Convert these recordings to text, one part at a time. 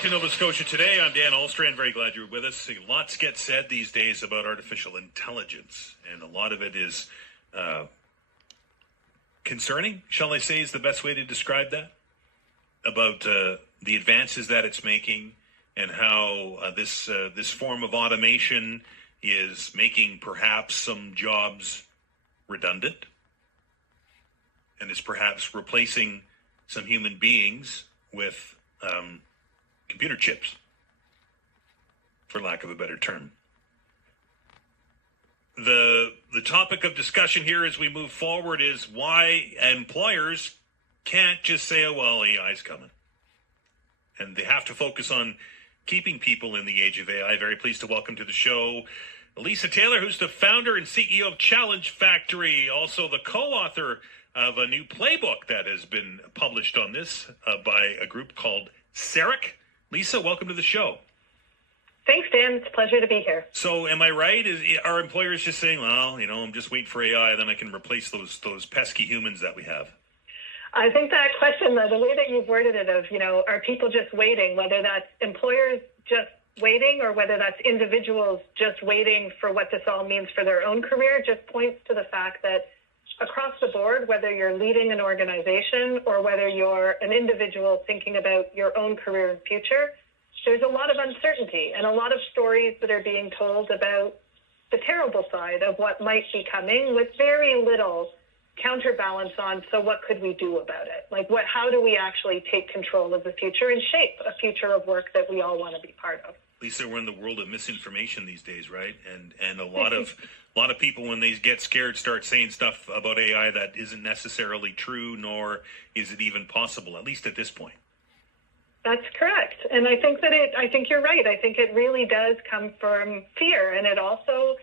back to Nova Scotia Today. I'm Dan Alstrand. Very glad you're with us. Lots get said these days about artificial intelligence, and a lot of it is concerning, shall I say, is the best way to describe that, about the advances that it's making and how this form of automation is making perhaps some jobs redundant and is perhaps replacing some human beings with computer chips, for lack of a better term. The topic of discussion here as we move forward is why employers can't just say, oh, well, AI's coming. And they have to focus on keeping people in the age of AI. Very pleased to welcome to the show Lisa Taylor, who's the founder and CEO of Challenge Factory, also the co-author of a new playbook that has been published on this by a group called CERIC. Lisa, welcome to the show. Thanks, Dan. It's a pleasure to be here. So am I right? Are employers just saying, well, I'm just waiting for AI, then I can replace those pesky humans that we have? I think that question, the way that you've worded it of, are people just waiting, whether that's employers just waiting or whether that's individuals just waiting for what this all means for their own career, just points to the fact that across the board, whether you're leading an organization or whether you're an individual thinking about your own career and future, there's a lot of uncertainty and a lot of stories that are being told about the terrible side of what might be coming with very little counterbalance on, so what could we do about it? How do we actually take control of the future and shape a future of work that we all want to be part of? Lisa, we're in the world of misinformation these days, right? And a lot of people, when they get scared, start saying stuff about AI that isn't necessarily true, nor is it even possible, at least at this point. That's correct. And I think you're right. I think it really does come from fear, and it also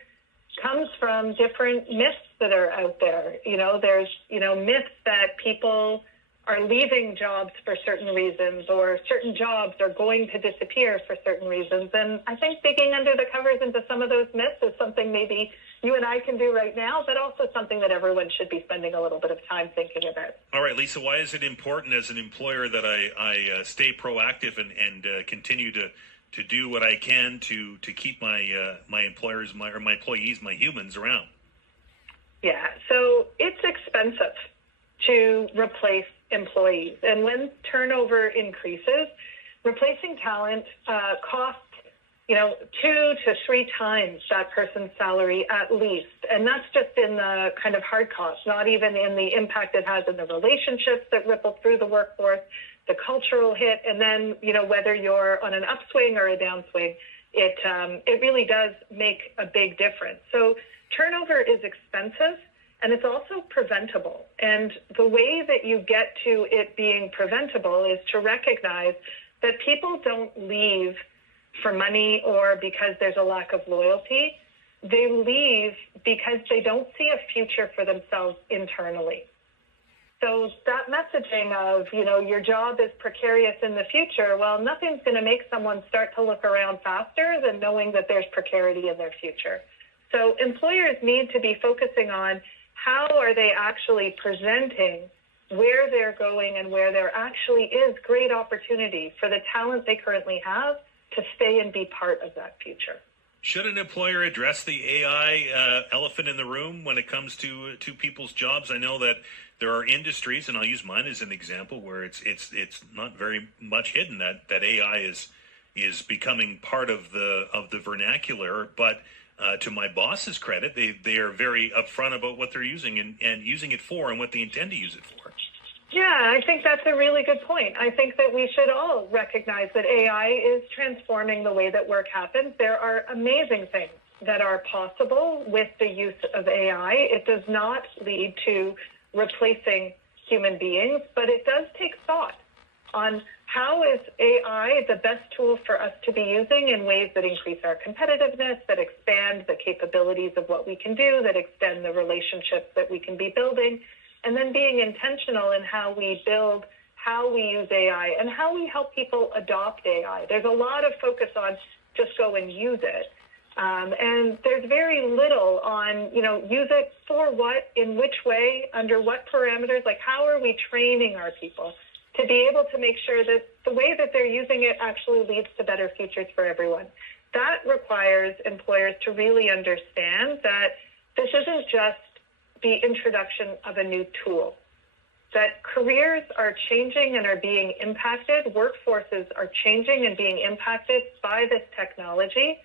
comes from different myths that are out there. There's, myths that people are leaving jobs for certain reasons, or certain jobs are going to disappear for certain reasons. And I think digging under the covers into some of those myths is something maybe you and I can do right now, but also something that everyone should be spending a little bit of time thinking about. All right, Lisa, why is it important as an employer that I stay proactive and continue to do what I can to keep my employers, my employees, my humans around? Yeah, so it's expensive to replace employees. And when turnover increases, replacing talent costs, 2 to 3 times that person's salary at least. And that's just in the kind of hard costs, not even in the impact it has in the relationships that ripple through the workforce, the cultural hit, and then, whether you're on an upswing or a downswing, it really does make a big difference. So turnover is expensive, and it's also preventable. And the way that you get to it being preventable is to recognize that people don't leave for money or because there's a lack of loyalty. They leave because they don't see a future for themselves internally. So that messaging of, your job is precarious in the future, well, nothing's going to make someone start to look around faster than knowing that there's precarity in their future. So employers need to be focusing on how are they actually presenting where they're going and where there actually is great opportunity for the talent they currently have to stay and be part of that future. Should an employer address the AI elephant in the room when it comes to people's jobs? I know that there are industries, and I'll use mine as an example, where it's not very much hidden that AI is becoming part of the vernacular. But to my boss's credit, they are very upfront about what they're using and using it for and what they intend to use it for. Yeah, I think that's a really good point. I think that we should all recognize that AI is transforming the way that work happens. There are amazing things that are possible with the use of AI. It does not lead to replacing human beings, but it does take thought on how is AI the best tool for us to be using in ways that increase our competitiveness, that expand the capabilities of what we can do, that extend the relationships that we can be building, and then being intentional in how we build, how we use AI, and how we help people adopt AI. There's a lot of focus on just go and use it. And there's very little on, use it for what, in which way, under what parameters, how are we training our people to be able to make sure that the way that they're using it actually leads to better futures for everyone. That requires employers to really understand that this isn't just the introduction of a new tool, that careers are changing and are being impacted, workforces are changing and being impacted by this technology,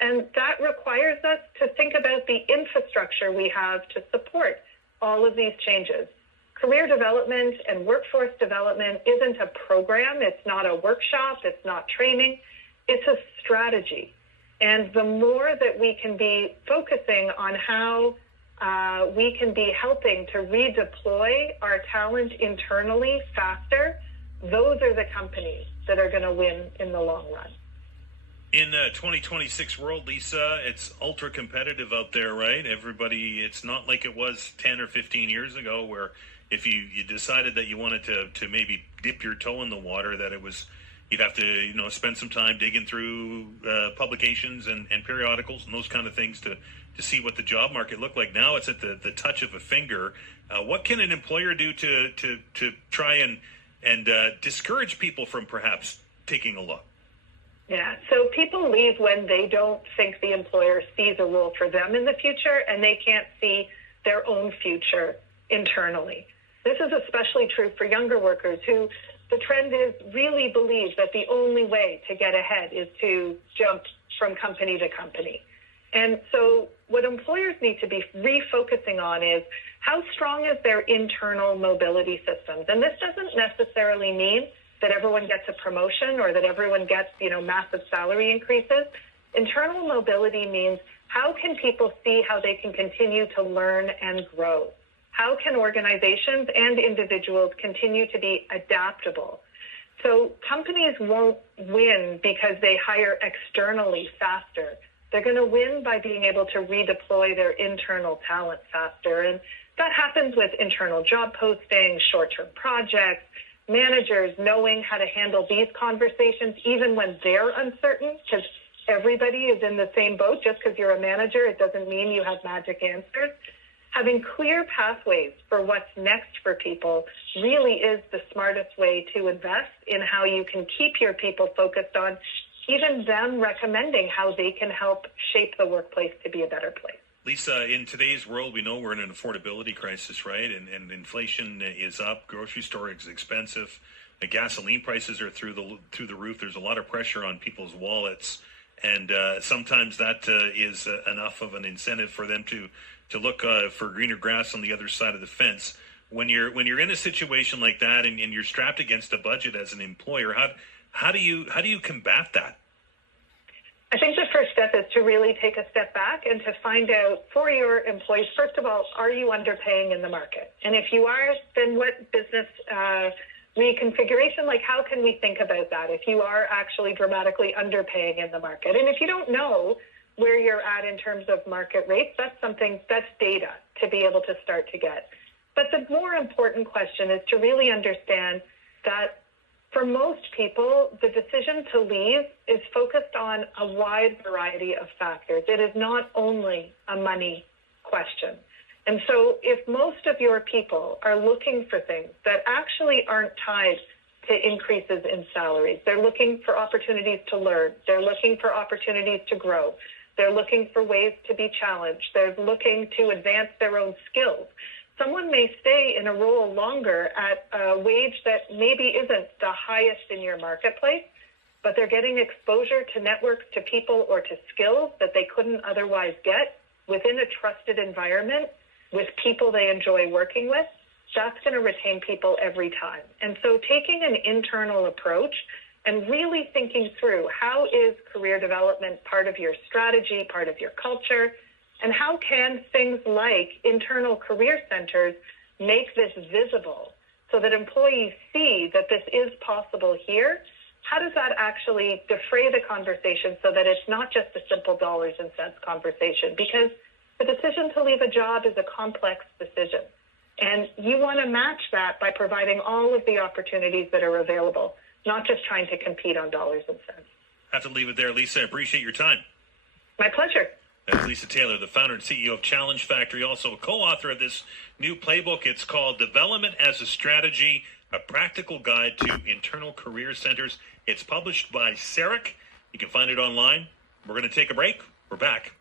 and that requires us to think about the infrastructure we have to support all of these changes. Career development and workforce development isn't a program, it's not a workshop, it's not training, it's a strategy. And the more that we can be focusing on how we can be helping to redeploy our talent internally faster, those are the companies that are going to win in the long run. In 2026 world, Lisa, it's ultra competitive out there, right? Everybody, it's not like it was 10 or 15 years ago where if you decided that you wanted to maybe dip your toe in the water, that it was, you'd have to, spend some time digging through publications and periodicals and those kind of things to see what the job market looked like. Now it's at the touch of a finger. What can an employer do to try and discourage people from perhaps taking a look? Yeah, so people leave when they don't think the employer sees a role for them in the future and they can't see their own future internally. This is especially true for younger workers who the trend is really believe that the only way to get ahead is to jump from company to company. And so what employers need to be refocusing on is how strong is their internal mobility systems. And this doesn't necessarily mean that everyone gets a promotion or that everyone gets, massive salary increases. Internal mobility means how can people see how they can continue to learn and grow? How can organizations and individuals continue to be adaptable? So companies won't win because they hire externally faster. They're going to win by being able to redeploy their internal talent faster. And that happens with internal job postings, short-term projects, managers knowing how to handle these conversations even when they're uncertain, because everybody is in the same boat. Just because you're a manager, it doesn't mean you have magic answers. Having clear pathways for what's next for people really is the smartest way to invest in how you can keep your people focused on even them recommending how they can help shape the workplace to be a better place. Lisa, in today's world, we know we're in an affordability crisis, right? And inflation is up. Grocery store is expensive. The gasoline prices are through the roof. There's a lot of pressure on people's wallets, and sometimes that is enough of an incentive for them to look for greener grass on the other side of the fence. When you're in a situation like that and you're strapped against a budget as an employer, how do you combat that? I think the first step is to really take a step back and to find out for your employees, first of all, are you underpaying in the market? And if you are, then what business reconfiguration, like how can we think about that if you are actually dramatically underpaying in the market? And if you don't know where you're at in terms of market rates, that's data to be able to start to get. But the more important question is to really understand that for most people, the decision to leave is focused on a wide variety of factors. It is not only a money question. And so if most of your people are looking for things that actually aren't tied to increases in salaries, they're looking for opportunities to learn, they're looking for opportunities to grow, they're looking for ways to be challenged, they're looking to advance their own skills. Someone may stay in a role longer at a wage that maybe isn't the highest in your marketplace, but they're getting exposure to networks, to people, or to skills that they couldn't otherwise get within a trusted environment with people they enjoy working with. That's going to retain people every time. And so taking an internal approach and really thinking through how is career development part of your strategy, part of your culture, and how can things like internal career centers make this visible so that employees see that this is possible here? How does that actually defray the conversation so that it's not just a simple dollars and cents conversation? Because the decision to leave a job is a complex decision. And you want to match that by providing all of the opportunities that are available, not just trying to compete on dollars and cents. I have to leave it there, Lisa. I appreciate your time. My pleasure. That's Lisa Taylor, the founder and CEO of Challenge Factory, also a co-author of this new playbook. It's called Development as a Strategy, A Practical Guide to Internal Career Centers. It's published by CERIC. You can find it online. We're going to take a break. We're back